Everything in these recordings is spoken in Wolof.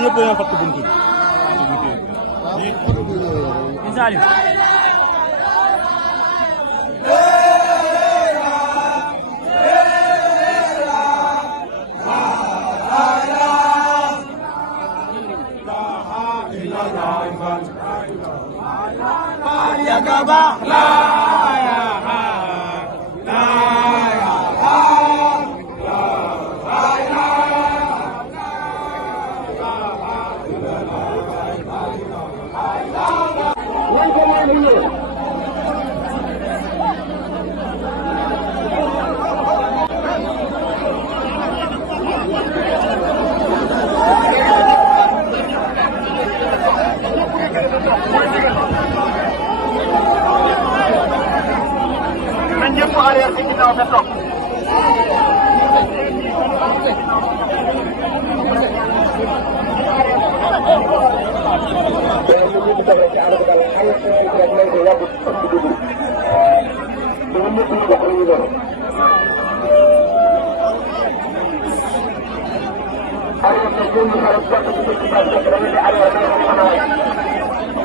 ñëpp dañoo fàtte buntu bi. Salim.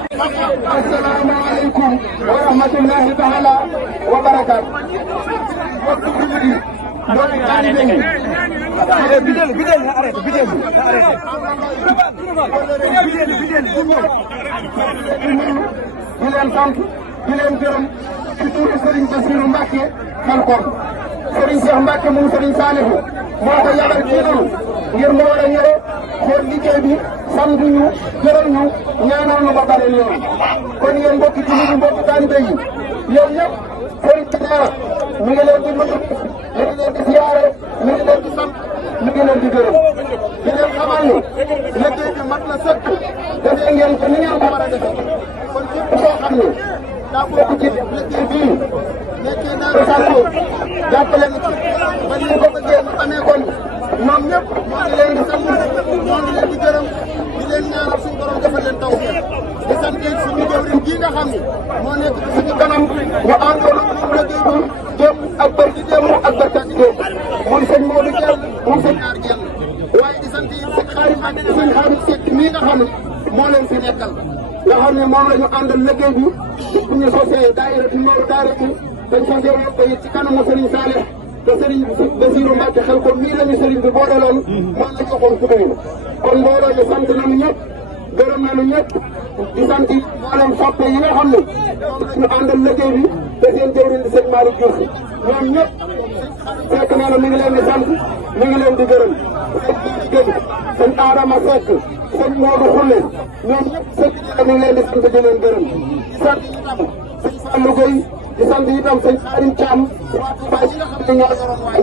Assalamu alaikum wa rahmatullahi ta'ala wa barakatuh. Di leen sant di leen gërëm ci turu Serigne Bassirou Mbacké Khelcom Serigne Cheikh Mbacké moom Serigne Saliou moo ko yabal ci noonu ngir mu war a ñëw xool liggéey bi sant ñu gërëm ñu ñaanal ñu ba pare ñëw kon yéen mbokki jullit yi mbokki taalibe yi yéen ñëpp Serigne Dara mi ngi leen di nuyu mi ngi leen di siyaare mi ngi leen di sant mi ngi leen di gërëm di leen xamal ni liggéey bi mat na sëkk defee ngeen ko ni ngeen ko war a defee kon képp koo xam ne daa bokk ci liggéey bii nekkee Daaru Sakkoor jàppale na ci ba ni ko bëggee mu amee kon ñoom ñëpp ñoo ngi leen di sant ñoo ngi leen di gërëm di leen ñaanal suñu borom defal leen tawfeex di sant suñu jëwriñ bii nga xam ni moo nekk ci suñu kanam ñu àndoon ak ñoom liggéey bi démb ak barki démb ak barkaati démb muy sëñ Modou Dieng muy sëñ Aar Dieng waaye di sant yi sëñ Xaadim Seck mii nga xam ne moo leen fi nekkal nga xam ne moom la ñu àndal liggéey bi bu ñu sosee daayiratu Nooru Daarayni dañ sosee woon ko ci kanamu Serigne Saliou te Serigne Bassirou Mbacke xel ko mii la ñu Serigne bi boole loon moom la joxoon ku doy kon mbooloo ñu sant nañu ñëpp gërëm nañu ñëpp di sant mboolem soppe yi nga xam ne ñu àndal liggéey bi te seen jëwriñ di sëñ Malick Diouf ñoom ñëpp fekk na mi ngi leen di sant mi ngi leen di gërëm sëñ Adama Seck sëñ Modou Khoule ñoom ñëpp sëñ mi ngi leen di sant di leen gërëm di sant itam sëñ Fallou Gueye di sant itam sëñ Xarim Thiam waa yi nga xam ne ñoo yoroon waay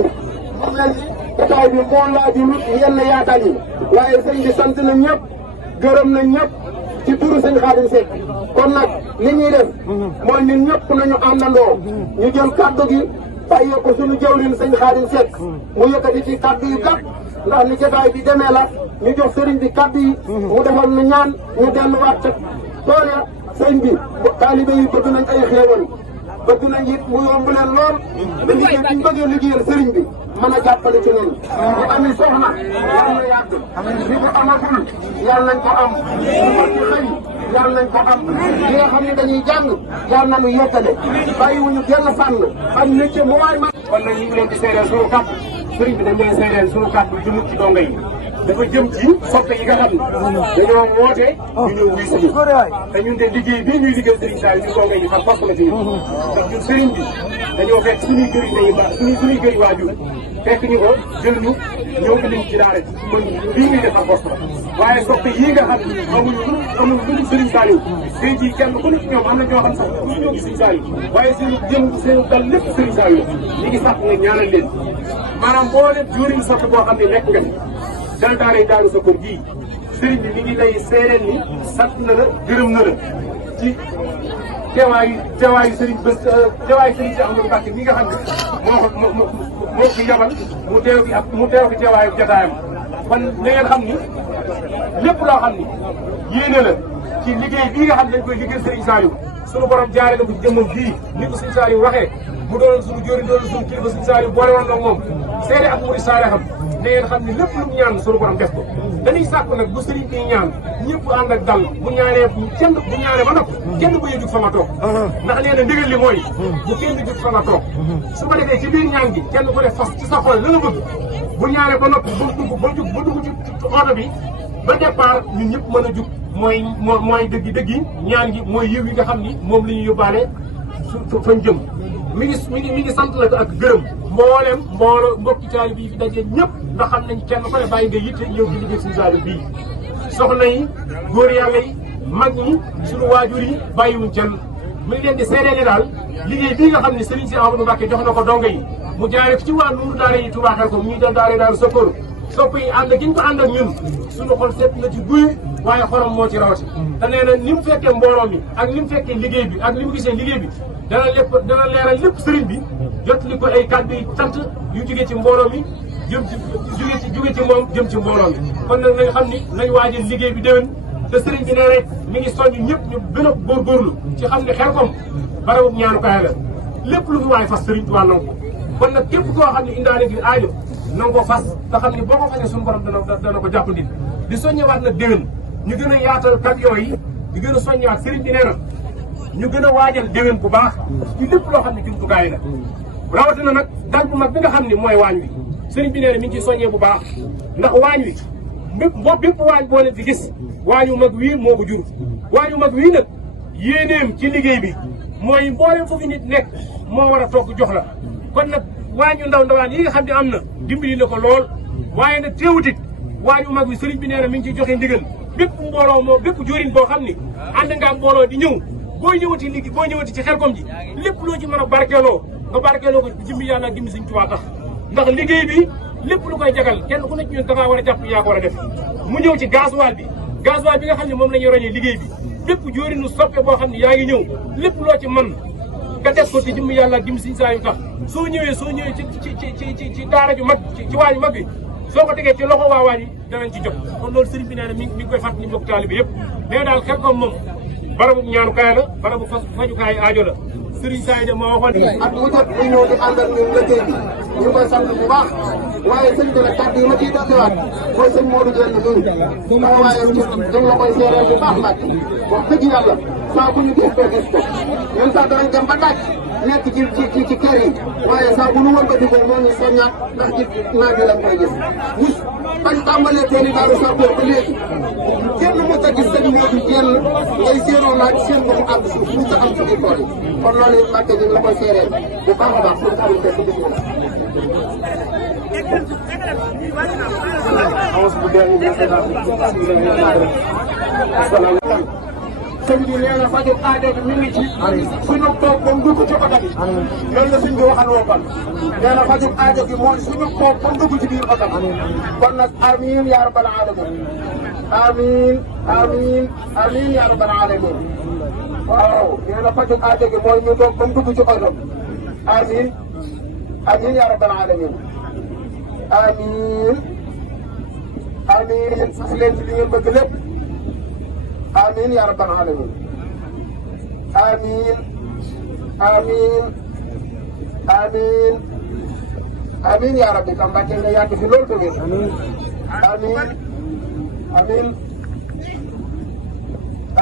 moom leen ni état bi moo laajul yenn yaakaar yi waaye sëñ bi sant na ñëpp gërëm na ñëpp ci turu sëñ Xaadim Seck kon nag li ñuy def mooy ñun ñëpp nañu àndandoo ñu jël kaddu gi bàyyee ko suñu jëwriñ sëñ Xaadim Seck mu yëkkati ci kaddu yu gàtt ndax ni jotaay bi demee la ñu jox sëriñ bi kaddu yi mu defal nu ñaan ñu delluwaat ca tool ya sëñ bi taalibe yi bëgg nañ ay xéewal bëgg nañ it mu yomb leen lool ba liggéey bi ñu bëggee liggéeyal sëriñ bi mën a jàppale ci ñun ñu ami soxna yàlla na yàgg ñi ko amagul yàlla nañ ko am ñu ko ci xëy yàlla nañ ko am ñi nga xam ne dañuy jàng yàlla nañu yettale bàyyiwuñu genn fànn am métier mu waay man kon nag ñu ngi leen di seedeel suñu kàddu sëriñ bi dañ leen seedeel suñu kàddu jëmut ci donga yi dafa jëm ci soppe yi nga xam ne dañoo woote ñu ñëw wuy suñu te ñun de liggéey bii ñuy liggéey sëriñ Saliou ñu donga yi xam poste la ci ñun ndax ñun sëriñ bi dañoo fekk suñuy kër yi dañuy baax suñuy kër yi waajur fekk ñu ko jël ñu ñëw indi ci daara kon lii ñuy defar poste la waaye soppe yii nga xam ne amuñu lu sëriñ Saliou tey jii kenn ku nekk ñoom am na ñoo xam sax ñu ñëw ci sëriñ Saliou waaye seen dal lépp sëriñ Saliou ñi ngi sax nga ñaanal leen maanaam boo leen juriñ soppe boo xam ne nekk nga ni dal daara daaru sa kër gii sëriñ bi mi ngi lay seereen ni sant na la gërëm na la ci teewaayu sëriñ bés teewaayu sëriñ si Amadou Mbacke mi nga xam ne moo fi yabal mu teew fi teewaayu jotaayam kon na ngeen xam ni lépp loo xam ni yéene la ci liggéey bii nga xam ne dañ koy liggéey sëriñ Saliou sunu borom jaare na ko ci jëmmam bii ni ko sëriñ Saliou waxee mu doon suñu jóori doon suñu kilifa sëriñ Saliou boole woon nag moom seede ak murid saale xam na ngeen xam ne lépp lu mu ñaan sunu borom def ko dañuy sàkk nag bu sëriñ bi ñaan ñëpp ànd ak dal bu ñaanee bu ñaanee ba nopp kenn bu jug fa nga toog ndax nee na ndigal li mooy bu kenn jug fa nga toog su ko defee ci biir ñaan gi kenn ku ne fas ci sa xol la la bëgg bu ñaanee ba nopp ba dugg ci oto bi ba départ ñun ñëpp mën a jug mooy dëggi ñaan gi mooy yiw yi nga xam ni moom la ñu yóbbaale fañ jëm mi ngi sant la ko ak gërëm mbooloo mbokki taalibe bi fi daje ñëpp ndax xam nañ kenn ko ne bàyyi nga yitte ñëw di liggéey suñu Saliou bii soxna yi góor yàlla yi mag ñi suñu waajur yi bàyyiwuñ kenn mi ngi leen di seedee daal liggéey bii nga xam ne Serigne si Amadou Mbacke jox na ko donga yi mu jaaree ko ci waa Nuuru daara yi Touba xel ko ñuy dal daaru Sokor sopp yi ànd gi ñu ko ànd ak ñun suñu xol seet na ci guy waaye xolam moo ci rawati te nee na ni mu fekkee mbooloo mi ak ni mu fekkee liggéey bi ak ni mu gisee liggéey bi dana leeral lépp sëriñ bi jot li ko ay kàddu yi tant yu jógee ci mbooloo mi jóge ci moom jëm ci mbooloo mi kon nag nañ xam ni nañ waajal liggéey bi déwén te sëriñ bi nee rek mi ngi soññ ñëpp ñu gën a góorgóorlu ci xam ne Xelcom barabu ñaanukaay la lépp lu fi waay fas sëriñ Tuubaa nangu ko kon nag képp koo xam ne indaale gi aajo na nga ko fas te xam ne boo ko fasee suñu borom dana ko jàppandi di soññewaat nag déwén ñu gën a yaatal camion yi di gën a soññewaat sëriñ bi nee na ñu gën a waajal déwén bu baax ci lépp loo xam ne jumtukaay la rawatina nag dal bu mag bi nga xam ne mooy waañ wi sëriñ bi nee na mi ngi ciy soññee bu baax ndax waañ wi bépp waañ boo leen fi gis waañu mag wii moo ko jur waañu mag wii nag yéeneem ci liggéey bi mooy mboolem foofu nit nekk moo war a togg jox la kon nag waañu ndawaan yi nga xam ne am na dimbali na ko lool waaye nag teewutit waañu mag wi sëriñ bi nee na mi ngi ciy joxe ndigal bépp mbooloo moo bépp jóorin boo xam ni ànd nga mbooloo di ñëw boo ñëwati ci Xelcom ji lépp loo ci mën a barkeeloo nga barkeeloo ko jëmmi yàlla ak jëmmi Sëriñ Tuubaa tax ndax liggéey bi lépp lu koy jagal kenn ku nekk ñun da ngaa war a jàpp yaa ko war a def mu ñëw ci gasoil bi nga xam ne moom la ñuy roñee liggéey bi bépp jóorinu soppe boo xam ne yaa ngi ñëw lépp loo ci mën nga def ko te jëmmi yàlla ak jëmmi Sëriñ Saliou tax soo ñëwee ci daara ju mag ci waañu mag bi soo ko tegee ci loxo waa waañ yi danañ ci jot kon loolu sëriñ bi nee na mi ngi koy fàttali mbokk taalibe yëpp mais daal Xelcom moom barabu ñaanukaay la barabu fajukaay aajo la Serigne Saliou de moo waxoon at mu jot ñu ñëw di ànd ak ñun liggéey bi ñu koy sant bu baax waaye sëñ bi nag kàddu yi ma ciy dolliwaat mooy sëñ Modou Dieng nii taxawaayam ci dañ la koy seereel bu baax Mbacke wax dëgg yàlla saa bu ñu gis ko ñun sax danañ dem ba daj nekk ci kër yi waaye saa bu nu wër ba di ko moo ñu soññaat ndax ci naaj bi lañ koy gis gis bañ tàmbalee teel i daal sapeur ba léegi kenn mos a gis sëñ Modou Dieng ngay séeroo naaj seen ba mu àgg suuf mu sa am ci biir tool yi kon loolu it Mbacke ñu la koy seereel bu baax a baax suñu xarit te suñu bisimilah. sëñ bi nee na faju aajo bi mi ngi ci suñu toog ba mu dugg ci oto bi loolu la sëñ bi waxal woon nee na faju aajo bi mooy suñu toog ba mu dugg ci biir oto bi kon nag amiin yaa rabbal alamin amiin amiin amiin yaa rabbal alamin waaw nee na faju aajo bi mooy ñu toog ba mu dugg ci oto bi amiin amiin yaa rabbal alamin amiin amiin fas leen ci li ngeen bëgg lépp amiin yaa rabbal alamin amiin amiin amiin amiin yaa rabbi tam Mbàkke nga yàgg fi loolu tamit amiin amiin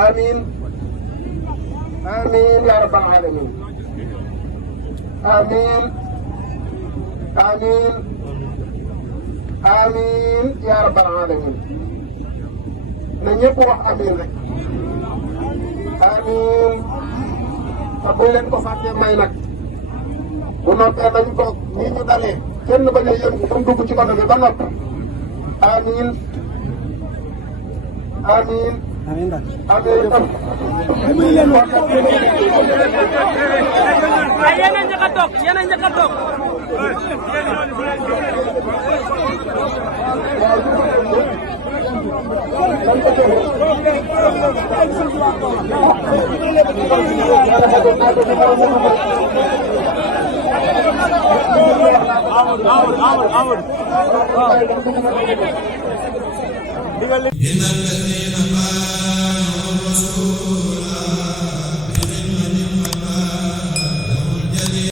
amiin amiin yaa rabbal alamin amiin amiin amiin yaa rabbal alamin na ñëpp wax amiin rek amiin te buñ leen ko fàttee may nag bu noppee nañ toog nii ñu dalee kenn bañ a yëngu ba mu dugg ci oto bi ba noppi amiin amiin amiin yéen a njëkk a toog yéen a njëkk a toog إن الذين